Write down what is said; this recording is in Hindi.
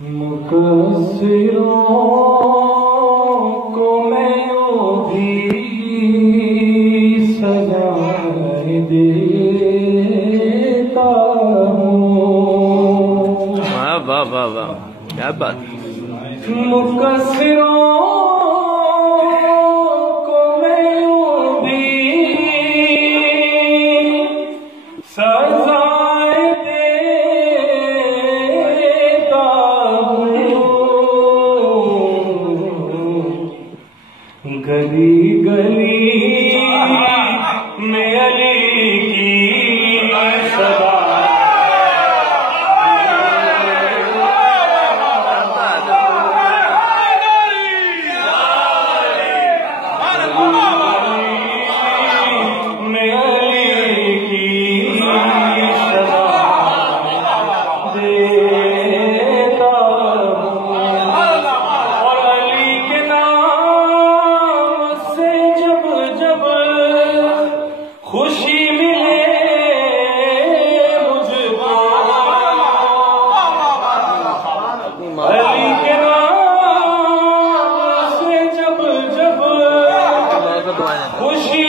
मुकस्सिरों को मैं यूं भी सजाएं देता हूँ। वाह वाह वाह वाह, क्या बात। मुकस्सिरों को मैं यूं भी सजाएं देता हूँ। गली गली में अली की सदा खुशी मिले मुझको, अली के नाम से जब जब खुशी